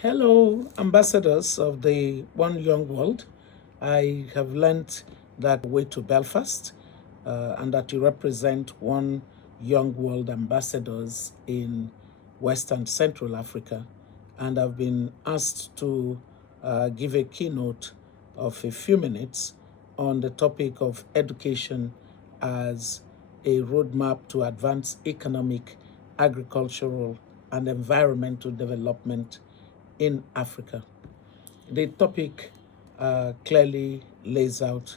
Hello, ambassadors of the One Young World. I have learned that way to Belfast and that you represent One Young World ambassadors in West and Central Africa. And I've been asked to give a keynote of a few minutes on the topic of education as a roadmap to advance economic, agricultural, and environmental development in Africa. The topic clearly lays out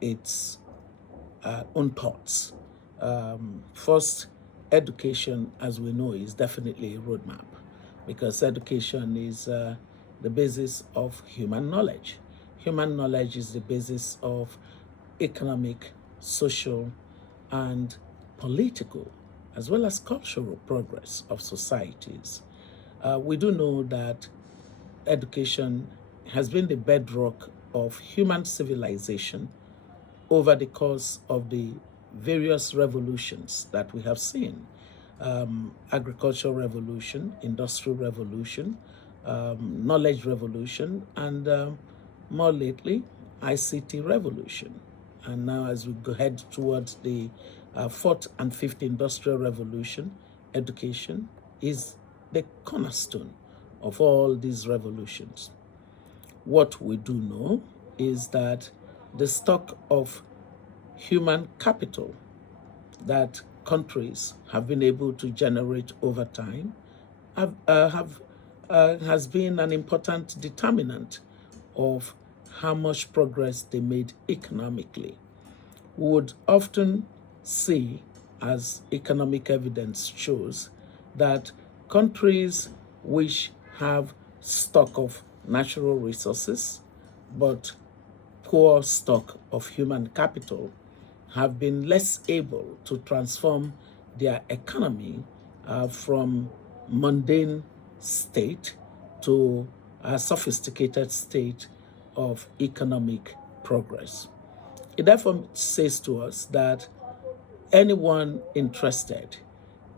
its own thoughts. First, education, as we know, is definitely a roadmap because education is the basis of human knowledge. Human knowledge is the basis of economic, social, and political, as well as cultural progress of societies. We do know that education has been the bedrock of human civilization over the course of the various revolutions that we have seen. Agricultural revolution, industrial revolution, knowledge revolution, and more lately, ICT revolution. And now, as we go head towards the fourth and fifth industrial revolution, education is the cornerstone of all these revolutions. What we do know is that the stock of human capital that countries have been able to generate over time has been an important determinant of how much progress they made economically. We would often see, as economic evidence shows, that countries which have stock of natural resources but poor stock of human capital have been less able to transform their economy from mundane state to a sophisticated state of economic progress. It therefore says to us that anyone interested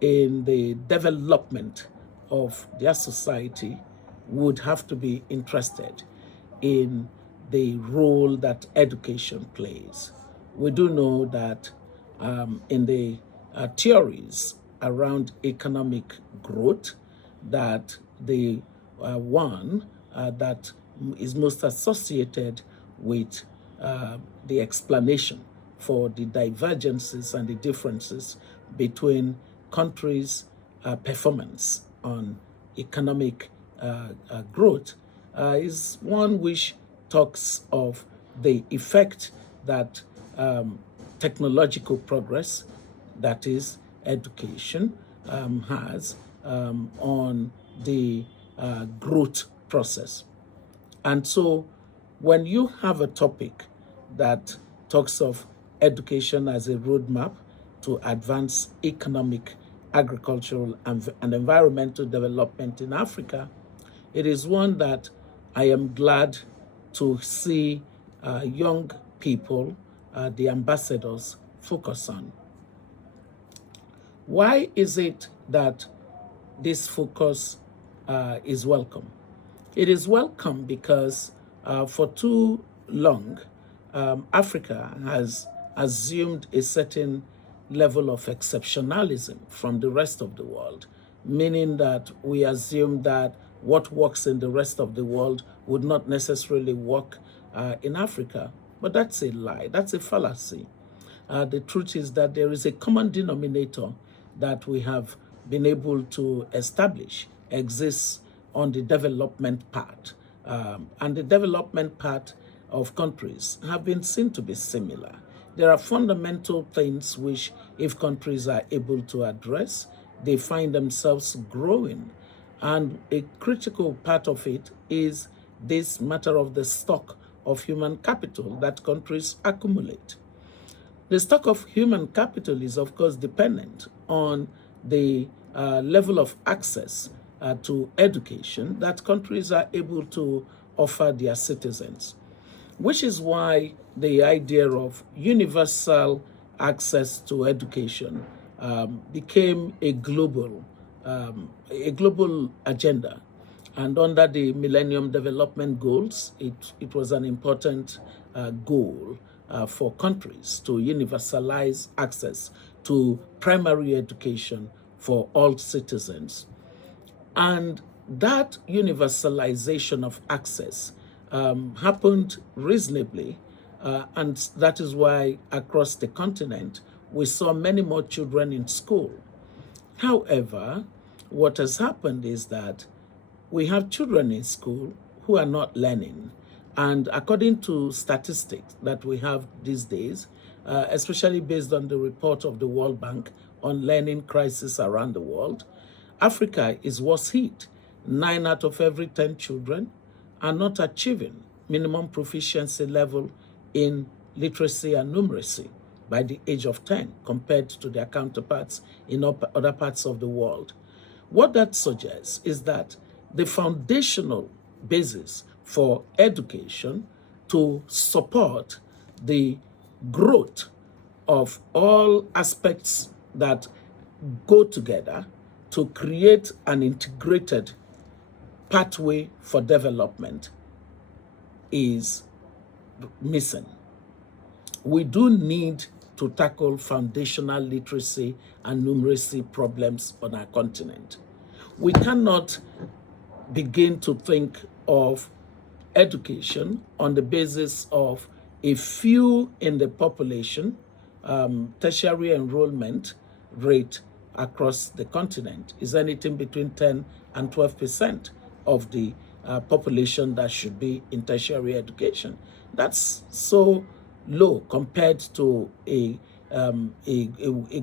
in the development of their society would have to be interested in the role that education plays. We do know that in the theories around economic growth, that the one that is most associated with the explanation for the divergences and the differences between countries' performance on economic growth is one which talks of the effect that technological progress, that is education, has on the growth process. And so when you have a topic that talks of education as a roadmap to advance economic, agricultural, and environmental development in Africa, it is one that I am glad to see young people, the ambassadors, focus on. Why is it that this focus is welcome? It is welcome because for too long, Africa has assumed a certain level of exceptionalism from the rest of the world, meaning that we assume that what works in the rest of the world would not necessarily work in Africa. But that's a lie, that's a fallacy. The truth is that there is a common denominator that we have been able to establish exists on the development part. And the development part of countries have been seen to be similar. There are fundamental things which, if countries are able to address, they find themselves growing. And a critical part of it is this matter of the stock of human capital that countries accumulate. The stock of human capital is, of course, dependent on the level of access to education that countries are able to offer their citizens, which is why the idea of universal access to education became a global agenda. And under the Millennium Development Goals, it was an important goal for countries to universalize access to primary education for all citizens. And that universalization of access happened reasonably, and that is why across the continent we saw many more children in school. However, what has happened is that we have children in school who are not learning. And according to statistics that we have these days, especially based on the report of the World Bank on learning crisis around the world, Africa is worst hit. 9 out of every 10 children are not achieving minimum proficiency level in literacy and numeracy by the age of 10 compared to their counterparts in other parts of the world. What that suggests is that the foundational basis for education to support the growth of all aspects that go together to create an integrated pathway for development is missing. We do need to tackle foundational literacy and numeracy problems on our continent. We cannot begin to think of education on the basis of a few in the population. Tertiary enrollment rate across the continent is anything between 10 and 12% of the population that should be in tertiary education. That's so low compared to a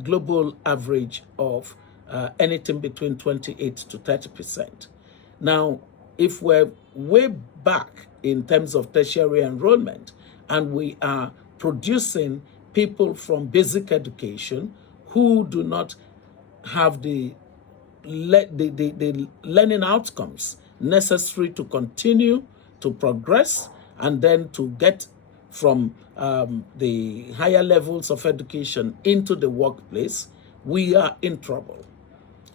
global average of anything between 28 to 30%. Now, if we're way back in terms of tertiary enrollment and we are producing people from basic education who do not have the learning outcomes necessary to continue to progress and then to get from the higher levels of education into the workplace, we are in trouble.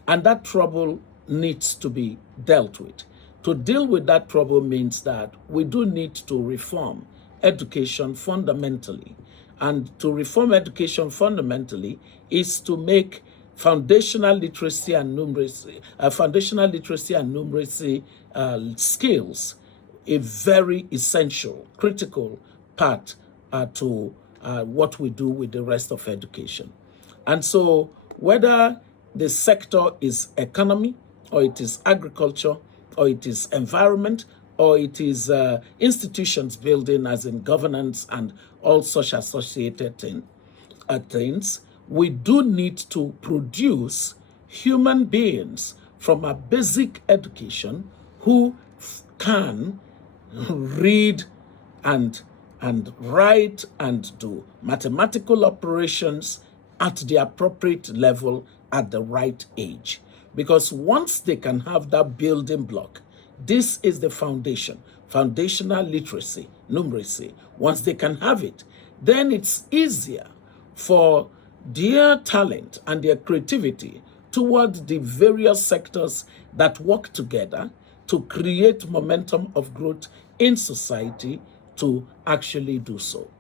And that trouble needs to be dealt with. To deal with that trouble means that we do need to reform education fundamentally. And to reform education fundamentally is to make foundational literacy and numeracy skills a very essential, critical part to what we do with the rest of education. And so whether the sector is economy, or it is agriculture, or it is environment, or it is institutions building as in governance and all such associated things, we do need to produce human beings from a basic education who can read and write and do mathematical operations at the appropriate level at the right age. Because once they can have that building block, this is the foundation, foundational literacy, numeracy. Once they can have it, then it's easier for their talent and their creativity toward the various sectors that work together to create momentum of growth in society to actually do so.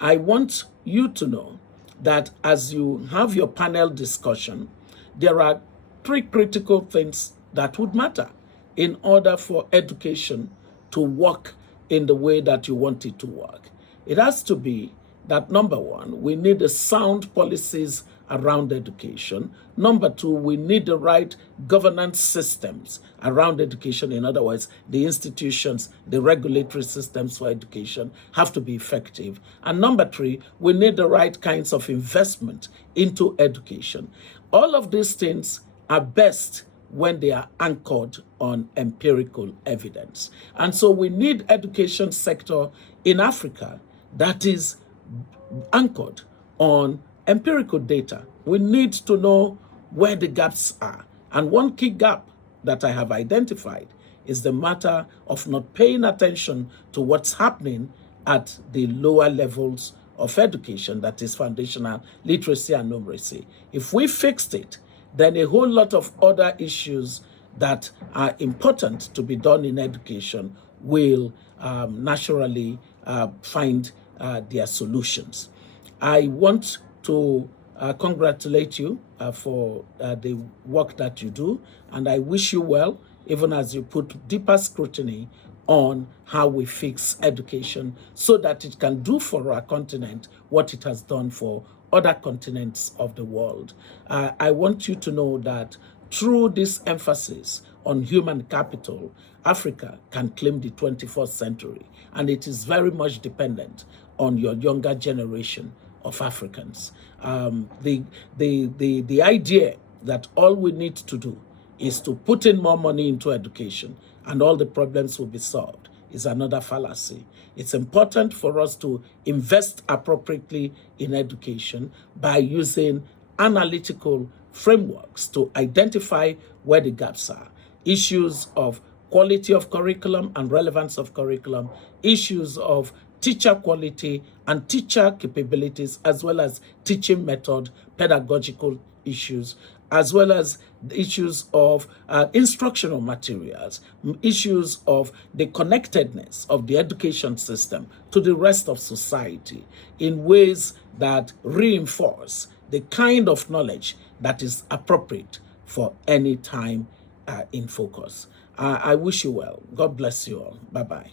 I want you to know that as you have your panel discussion, there are 3 critical things that would matter in order for education to work in the way that you want it to work. It has to be that, number 1, we need a sound policies around education. Number 2, we need the right governance systems around education. In other words, the institutions, the regulatory systems for education have to be effective. And number 3, we need the right kinds of investment into education. All of these things are best when they are anchored on empirical evidence. And so we need education sector in Africa that is anchored on empirical data. We need to know where the gaps are. And one key gap that I have identified is the matter of not paying attention to what's happening at the lower levels of education, that is foundational literacy and numeracy. If we fixed it, then a whole lot of other issues that are important to be done in education will naturally find their solutions. I want to congratulate you for the work that you do, and I wish you well, even as you put deeper scrutiny on how we fix education so that it can do for our continent what it has done for other continents of the world. I want you to know that through this emphasis on human capital, Africa can claim the 21st century, and it is very much dependent on your younger generation of Africans. The idea that all we need to do is to put in more money into education and all the problems will be solved is another fallacy. It's important for us to invest appropriately in education by using analytical frameworks to identify where the gaps are. Issues of quality of curriculum and relevance of curriculum, issues of teacher quality and teacher capabilities, as well as teaching method, pedagogical issues, as well as issues of instructional materials, issues of the connectedness of the education system to the rest of society in ways that reinforce the kind of knowledge that is appropriate for any time in focus. I wish you well. God bless you all. Bye-bye.